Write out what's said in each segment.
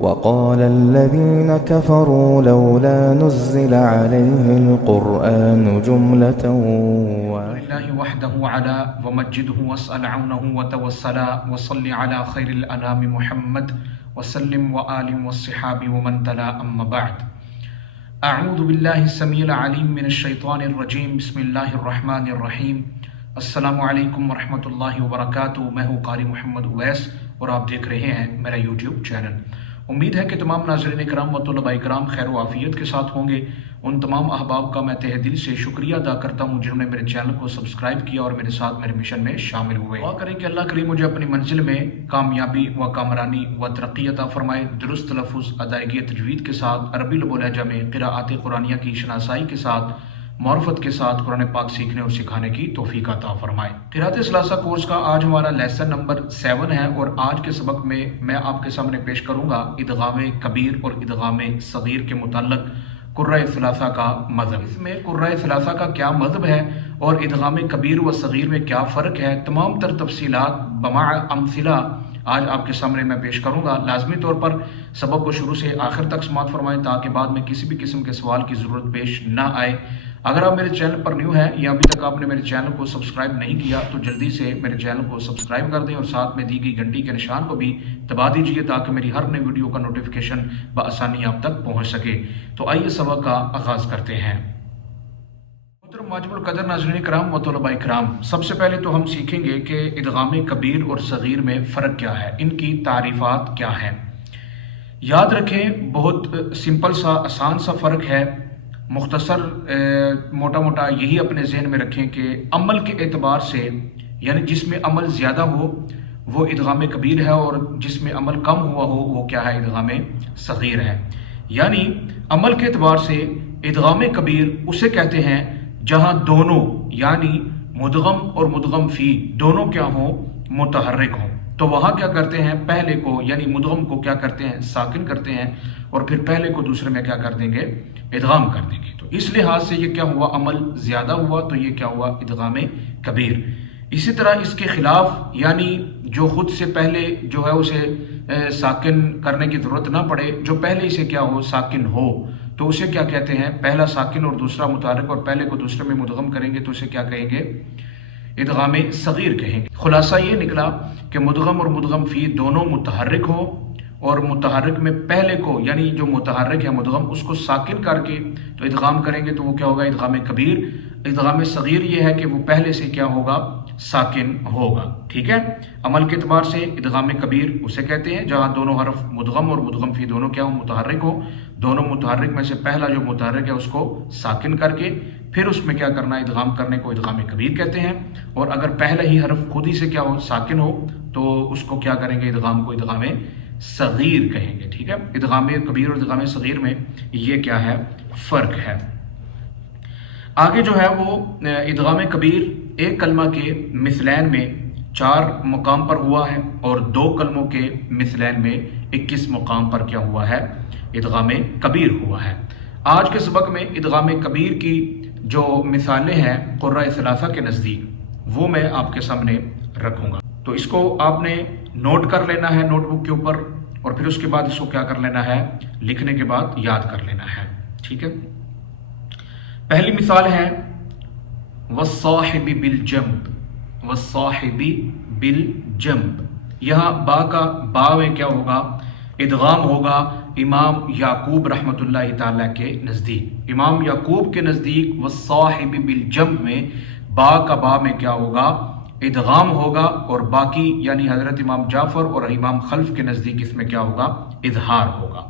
وقال الذين كفروا لولا نزل عليه القرآن جملة لله وحده على ومجده واسأل عونه وتوسلا وصل على خير الأنام محمد وسلم وآل والصحاب ومن تلا أما بعد اعوذ باللہ السمیع العلیم من الشیطان الرجیم بسم اللہ الرحمن الرحیم السلام علیکم ورحمۃ اللہ وبرکاتہ۔ میں ہوں قاری محمد اویس اور آپ دیکھ رہے ہیں میرا یوٹیوب چینل۔ امید ہے کہ تمام ناظرین کرام و طلباء کرام خیر و عافیت کے ساتھ ہوں گے۔ ان تمام احباب کا میں تہ دل سے شکریہ ادا کرتا ہوں جنہوں نے میرے چینل کو سبسکرائب کیا اور میرے ساتھ میرے مشن میں شامل ہوئے۔ دعا کریں کہ اللہ کریم مجھے اپنی منزل میں کامیابی و کامرانی و ترقی عطا فرمائے، درست تلفظ، ادائیگی تجوید کے ساتھ، عربی لب و لہجہ میں قراءات قرآنیہ کی شناسائی کے ساتھ، معرفت کے ساتھ قرآن پاک سیکھنے اور سکھانے کی توفیق عطا فرمائے۔ قراءت ثلاثہ کورس کا آج ہمارا لیسن نمبر 7 ہے اور آج کے سبق میں آپ کے سامنے پیش کروں گا ادغام کبیر اور ادغام صغیر کے متعلق قرۂ ثلاثہ کا مذہب۔ اس میں قرۂ ثلاثہ کا کیا مذہب ہے اور ادغام کبیر و صغیر میں کیا فرق ہے، تمام تر تفصیلات بمع امثلہ آج آپ کے سامنے میں پیش کروں گا۔ لازمی طور پر سبق کو شروع سے آخر تک سماعت فرمائیں تاکہ بعد میں کسی بھی قسم کے سوال کی ضرورت پیش نہ آئے۔ اگر آپ میرے چینل پر نیو ہیں یا ابھی تک آپ نے میرے چینل کو سبسکرائب نہیں کیا تو جلدی سے میرے چینل کو سبسکرائب کر دیں اور ساتھ میں دی گئی گھنٹی کے نشان کو بھی دبا دیجیے تاکہ میری ہر نئی ویڈیو کا نوٹیفیکیشن بآسانی آپ تک پہنچ سکے۔ تو آئیے سبق کا آغاز کرتے ہیں۔ محترم واجب القدر ناظرین کرام و طلباء کرام، سب سے پہلے تو ہم سیکھیں گے کہ ادغام کبیر اور صغیر میں فرق کیا ہے، ان کی تعریفات کیا ہیں۔ یاد رکھیں بہت سمپل سا آسان سا فرق ہے، مختصر موٹا موٹا یہی اپنے ذہن میں رکھیں کہ عمل کے اعتبار سے یعنی جس میں عمل زیادہ ہو وہ ادغام کبیر ہے اور جس میں عمل کم ہوا ہو وہ کیا ہے، ادغام صغیر ہے۔ یعنی عمل کے اعتبار سے ادغام کبیر اسے کہتے ہیں جہاں دونوں یعنی مدغم اور مدغم فی دونوں کیا ہوں، متحرک ہوں، تو وہاں کیا کرتے ہیں، پہلے کو یعنی مدغم کو کیا کرتے ہیں، ساکن کرتے ہیں اور پھر پہلے کو دوسرے میں کیا کر دیں گے، ادغام کر دیں گے۔ تو اس لحاظ سے یہ کیا ہوا، عمل زیادہ ہوا تو یہ کیا ہوا، ادغام کبیر۔ اسی طرح اس کے خلاف یعنی جو خود سے پہلے جو ہے اسے ساکن کرنے کی ضرورت نہ پڑے، جو پہلے اسے کیا ہو، ساکن ہو، تو اسے کیا کہتے ہیں، پہلا ساکن اور دوسرا متحرک اور پہلے کو دوسرے میں مدغم کریں گے تو اسے کیا کہیں گے، ادغام صغیر کہیں گے۔ خلاصہ یہ نکلا کہ مدغم اور مدغم فی دونوں متحرک ہو اور متحرک میں پہلے کو یعنی جو متحرک ہے مدغم اس کو ساکن کر کے تو ادغام کریں گے تو وہ کیا ہوگا، ادغام کبیر۔ ادغام صغیر یہ ہے کہ وہ پہلے سے کیا ہوگا، ساکن ہوگا۔ ٹھیک ہے، عمل کے اعتبار سے ادغام کبیر اسے کہتے ہیں جہاں دونوں حرف مدغم اور مدغم فی دونوں کیا ہو، متحرک ہو، دونوں متحرک میں سے پہلا جو متحرک ہے اس کو ساکن کر کے پھر اس میں کیا کرنا، ادغام کرنے کو ادغام کبیر کہتے ہیں۔ اور اگر پہلا ہی حرف خود ہی سے کیا ہو، ساکن ہو، تو اس کو کیا کریں گے، ادغام کو ادغام صغیر کہیں گے۔ ٹھیک ہے، ادغام کبیر اور ادغام صغیر میں یہ کیا ہے، فرق ہے۔ آگے جو ہے وہ ادغام کبیر ایک کلمہ کے مثلین میں 4 مقام پر ہوا ہے اور 2 کلموں کے مثلین میں 21 مقام پر کیا ہوا ہے، ادغام کبیر ہوا ہے۔ آج کے سبق میں ادغام کبیر کی جو مثالیں ہیں قرۂ ثلاثہ کے نزدیک وہ میں آپ کے سامنے رکھوں گا، تو اس کو آپ نے نوٹ کر لینا ہے نوٹ بک کے اوپر اور پھر اس کے بعد اس کو کیا کر لینا ہے، لکھنے کے بعد یاد کر لینا ہے۔ ٹھیک ہے، پہلی مثال ہے والصاحب بالجنب، والصاحب بالجنب۔ یہاں با کا با میں کیا ہوگا، ادغام ہوگا امام یعقوب رحمۃ اللہ تعالیٰ کے نزدیک۔ امام یعقوب کے نزدیک والصاحب بالجنب میں با کا با میں کیا ہوگا، ادغام ہوگا اور باقی یعنی حضرت امام جعفر اور امام خلف کے نزدیک اس میں کیا ہوگا، اظہار ہوگا۔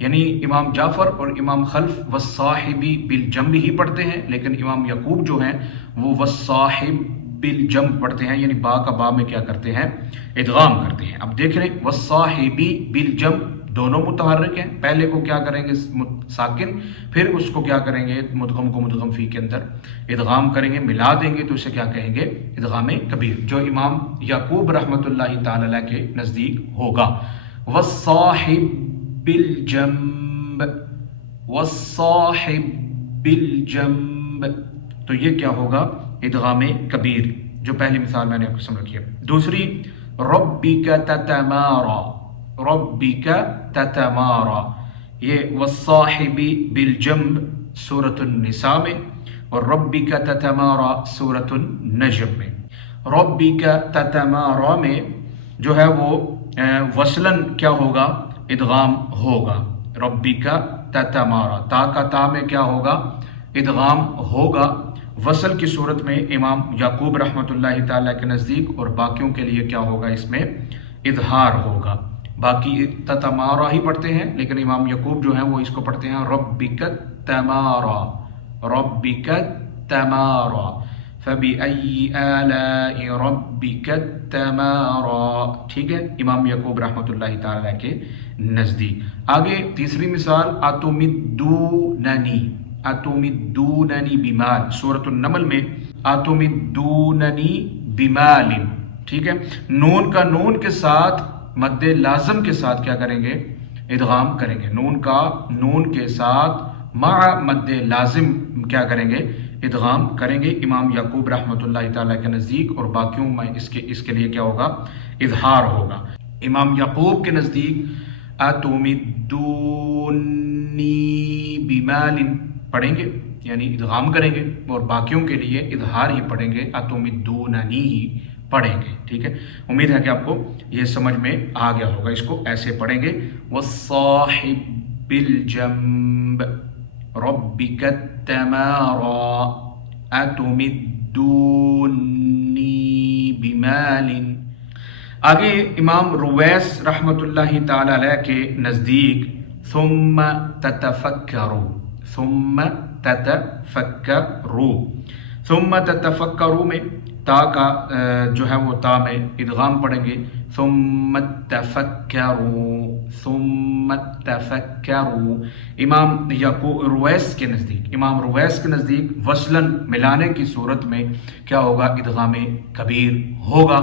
یعنی امام جعفر اور امام خلف والصاحبی بالجنب ہی پڑھتے ہیں لیکن امام یعقوب جو ہیں وہ والصاحب بالجنب پڑھتے ہیں، یعنی با کا با میں کیا کرتے ہیں، ادغام کرتے ہیں۔ اب دیکھ رہے ہیں والصاحبی بالجنب دونوں متحرک ہیں، پہلے کو کیا کریں گے، ساکن، پھر اس کو کیا کریں گے، مدغم کو مدغم فی کے اندر ادغام کریں گے، ملا دیں گے تو اسے کیا کہیں گے، ادغام کبیر، جو امام یعقوب رحمۃ اللہ تعالی کے نزدیک ہوگا۔ والصاحب بالجنب، والصاحب بالجنب، تو یہ کیا ہوگا، ادغام کبیر، جو پہلی مثال میں نے آپ کو سمجھ رکھی ہے۔ دوسری ربک تتمارا، ربک تتمارا، یہ والصاحب بالجنب سورۃ النساء میں، اور ربک تتمارا سورۃ النجم میں۔ ربک تتمارا میں جو ہے وہ وصلاً کیا ہوگا؟ ادغام ہوگا۔ ربک تتمارا، تا کا تا میں کیا ہوگا؟ ادغام ہوگا۔ وصل کی صورت میں امام یعقوب رحمۃ اللہ تعالیٰ کے نزدیک اور باقیوں کے لیے کیا ہوگا؟ اس میں اظہار ہوگا۔ باقی تتمارا ہی پڑھتے ہیں، لیکن امام یعقوب جو ہیں وہ اس کو پڑھتے ہیں ربک تمارا، ربک تمارا، فبأي آلاء ربك تمارا۔ ٹھیک ہے، امام یعقوب رحمۃ اللہ تعالیٰ کے نزدیک۔ آگے تیسری مثال اتمدوننی، اتمدوننی بمال، سورۃ النمل میں اتمدوننی بمال، ٹھیک ہے، نون کا نون کے ساتھ مد لازم کے ساتھ کیا کریں گے؟ ادغام کریں گے۔ نون کا نون کے ساتھ مع مد لازم کیا کریں گے؟ ادغام کریں گے امام یعقوب رحمۃ اللہ تعالیٰ کے نزدیک، اور باقیوں میں اس کے لیے کیا ہوگا؟ اظہار ہوگا۔ امام یعقوب کے نزدیک اتمدونی بمال پڑھیں گے، یعنی ادغام کریں گے، اور باقیوں کے لیے اظہار ہی پڑھیں گے، اتمدوننی ہی پڑھیں گے۔ ٹھیک ہے، امید ہے کہ آپ کو یہ سمجھ میں آ گیا ہوگا۔ اس کو ایسے پڑھیں گے والصاحب بالجنب ربک تمارا اتمدونی بمال۔ آگے امام رویس رحمۃ اللہ تعالی علیہ کے نزدیک ثم تتفکروا، ثم تتفکروا، ثم تتفکروا میں تا کا جو ہے وہ تا میں ادغام پڑھیں گے، ثم تفکروا، ثم تفکروا۔ امام رویس کے نزدیک، امام رویس کے نزدیک وصلاً ملانے کی صورت میں کیا ہوگا؟ ادغام کبیر ہوگا،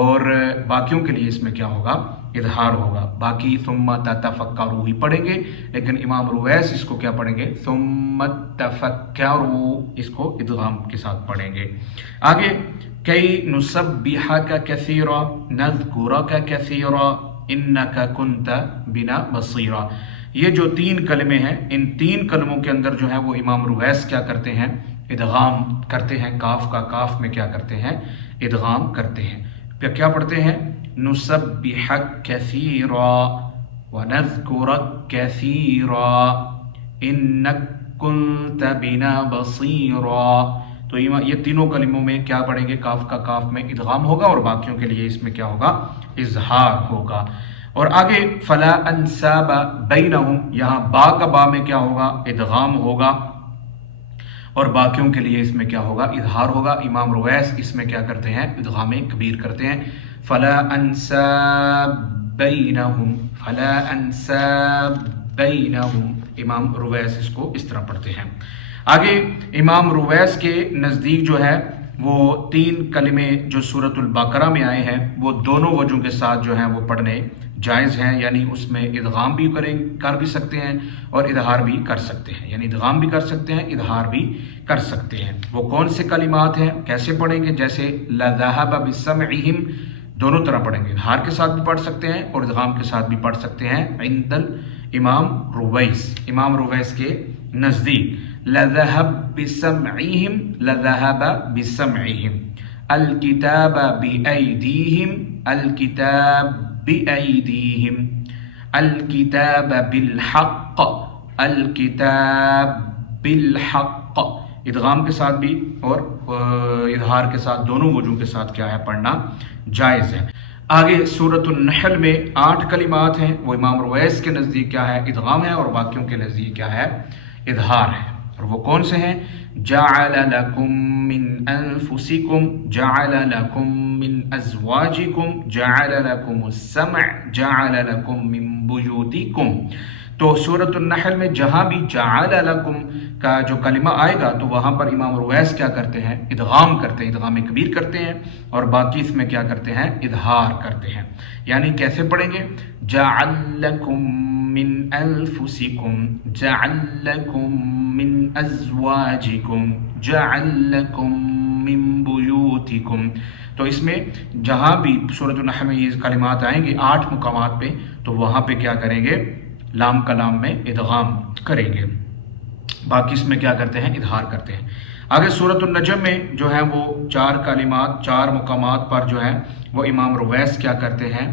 اور باقیوں کے لیے اس میں کیا ہوگا؟ اظہار ہوگا۔ باقی ثم تتفکروا ہی پڑھیں گے، لیکن امام رویس اس کو کیا پڑھیں گے؟ ثم تفکروا، اس کو ادغام کے ساتھ پڑھیں گے۔ آگے کئی نسبحک کثیرا نذکرک کثیرا انک کنت بنا بصیرا، یہ جو تین کلمے ہیں، ان تین کلموں کے اندر جو ہے وہ امام رویس کیا کرتے ہیں؟ ادغام کرتے ہیں۔ کاف کا کاف میں کیا کرتے ہیں؟ ادغام کرتے ہیں۔ پھر کیا پڑھتے ہیں؟ نسبحک کثیرا ونذکرک کثیرا انک کنت بنا بصیرا۔ تو یہ تینوں کلموں میں کیا پڑھیں گے؟ کاف کا کاف میں ادغام ہوگا، اور باقیوں کے لیے اس میں کیا ہوگا؟ اظہار ہوگا۔ اور آگے فلا انساب بینہم، یہاں با کا با میں کیا ہوگا؟ ادغام ہوگا، اور باقیوں کے لیے اس میں کیا ہوگا؟ اظہار ہوگا۔ امام رویس اس میں کیا کرتے ہیں؟ ادغام کبیر کرتے ہیں۔ فلا انساب بینہم، فلا انساب بینہم، امام رویس اس کو اس طرح پڑھتے ہیں۔ آگے امام رویس کے نزدیک جو ہے وہ تین کلمے جو سورۃ البقرہ میں آئے ہیں وہ دونوں وجہوں کے ساتھ جو ہیں وہ پڑھنے جائز ہیں، یعنی اس میں ادغام بھی کر بھی سکتے ہیں اور اظہار بھی کر سکتے ہیں، یعنی ادغام بھی کر سکتے ہیں، اظہار بھی کر سکتے ہیں۔ وہ کون سے کلمات ہیں؟ کیسے پڑھیں گے؟ جیسے لذهب بسمعہم، دونوں طرح پڑھیں گے، اظہار کے ساتھ بھی پڑھ سکتے ہیں اور ادغام کے ساتھ بھی پڑھ سکتے ہیں۔ عند امام رویس، امام رویس کے نزدیک لذهب بسمعہم، لذهب بسمعہم، الکتاب بأیدیہم، الکتاب بأیدیہم، الکتاب بالحق، الکتاب بالحق، ادغام کے ساتھ بھی اور اظہار کے ساتھ، دونوں وجوہ کے ساتھ کیا ہے؟ پڑھنا جائز ہے۔ آگے سورۃ النحل میں 8 کلمات ہیں، وہ امام رویس کے نزدیک کیا ہے؟ ادغام ہے، اور باقیوں کے نزدیک کیا ہے؟ اظہار ہے۔ اور وہ کون سے ہیں؟ جعل لکم من انفسکم، جعل لکم من ازواجکم، جعل لکم السمع، جعل لکم من بیوتکم۔ تو سورۃ النحل میں جہاں بھی جعل لکم کا جو کلمہ آئے گا تو وہاں پر امام رویس کیا کرتے ہیں؟ ادغام کرتے ہیں، ادغام کبیر کرتے ہیں، اور باقی اس میں کیا کرتے ہیں؟ اظہار کرتے ہیں۔ یعنی کیسے پڑھیں گے؟ جعل لکم من انفسکم، جعل لکم من ازواجکم، جعل لکم من بیوتکم۔ تو اس میں جہاں بھی سورۃ النحل میں یہ کلمات آئیں گے 8 مقامات پہ، تو وہاں پہ کیا کریں گے؟ لام کلام میں ادغام کریں گے، باقی اس میں کیا کرتے ہیں؟ اظہار کرتے ہیں۔ آگے سورۃ النجم میں جو ہے وہ 4 کلمات 4 مقامات پر جو ہے وہ امام رویس کیا کرتے ہیں؟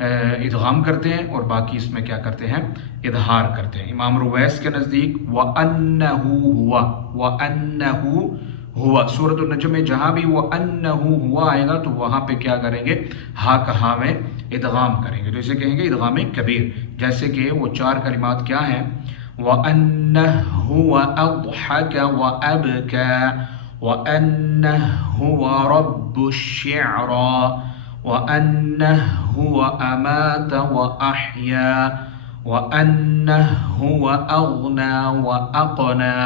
ادغام کرتے ہیں، اور باقی اس میں کیا کرتے ہیں؟ اظہار کرتے ہیں۔ امام رویس کے نزدیک وَأَنَّهُ هُوَ وَأَنَّهُ ہوا، سورۃ النجم میں جہاں بھی وَأَنَّهُ ہوا آئے گا تو وہاں پہ کیا کریں گے؟ ہا کا ہا میں ادغام کریں گے، تو اسے کہیں گے ادغام کبیر۔ جیسے کہ وہ 4 کلمات کیا ہیں؟ وَأَنَّهُ هُوَ أَضْحَكَ وَأَبْكَى وَأَنَّهُ هُوَ رَبُّ الشِّعْرَى وَأَنَّهُ هُوَ أَمَاتَ وَأَحْيَا وَأَنَّهُ هُوَ أَغْنَى وَأَقْنَى۔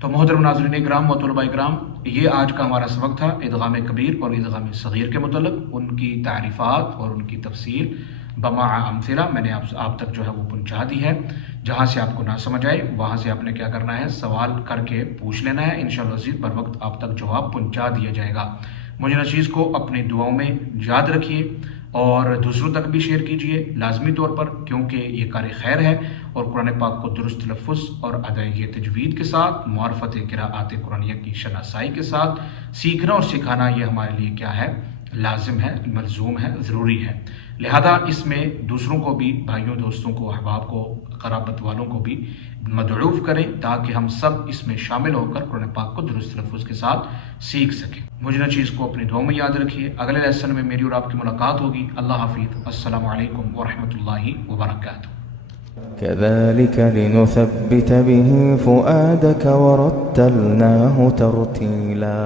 تو محترم ناظرین اکرام و طلباء اکرام، یہ آج کا ہمارا سبق تھا ادغام کبیر اور ادغام صغیر کے متعلق، ان کی تعریفات اور ان کی تفصیل بمع امثلہ میں نے آپ تک جو ہے وہ پہنچا دی ہے۔ جہاں سے آپ کو نہ سمجھ آئے وہاں سے آپ نے کیا کرنا ہے؟ سوال کر کے پوچھ لینا ہے، انشاءاللہ عزیز بر وقت آپ تک جواب پہنچا دیا جائے گا۔ مجھے نشیز کو اپنی دعاؤں میں یاد رکھیے اور دوسروں تک بھی شیئر کیجئے لازمی طور پر، کیونکہ یہ کار خیر ہے، اور قرآن پاک کو درست تلفظ اور ادائیگی تجوید کے ساتھ، معرفت قراءات قرآنیہ کی شناسائی کے ساتھ سیکھنا اور سکھانا یہ ہمارے لیے کیا ہے؟ لازم ہے، ملزوم ہے، ضروری ہے۔ لہذا اس میں دوسروں کو بھی، بھائیوں دوستوں کو، احباب کو، قرابت والوں کو بھی مدعو کریں تاکہ ہم سب اس میں شامل ہو کر قرآن پاک کو درست تلفظ کے ساتھ سیکھ سکیں۔ مجھے چیز کو اپنی دعاؤں میں یاد رکھیے۔ اگلے لیسن میں میری اور آپ کی ملاقات ہوگی۔ اللہ حافظ، السلام علیکم ورحمۃ اللہ وبرکاتہ۔ كذلك لنثبت به فؤادك ورتلناه ترتيلا